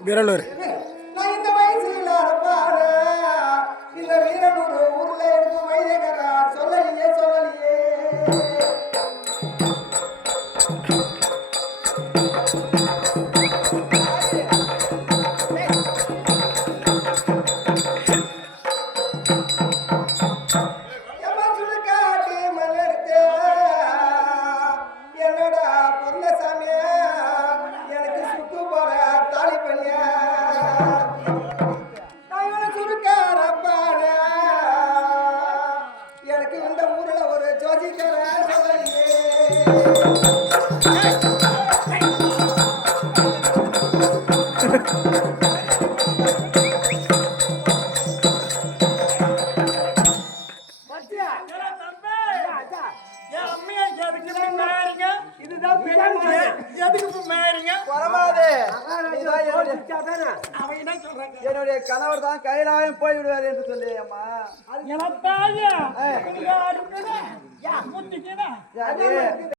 விரலூர். நான் இந்த வயசுல இந்த வீரனூர் ஊர்ல எடுத்து வைதேகரா சொல்லலையே சொல்லலையே. என்னுடைய கணவர் தான் கைலாயம் போய் விடுவார் என்று சொல்லி அம்மா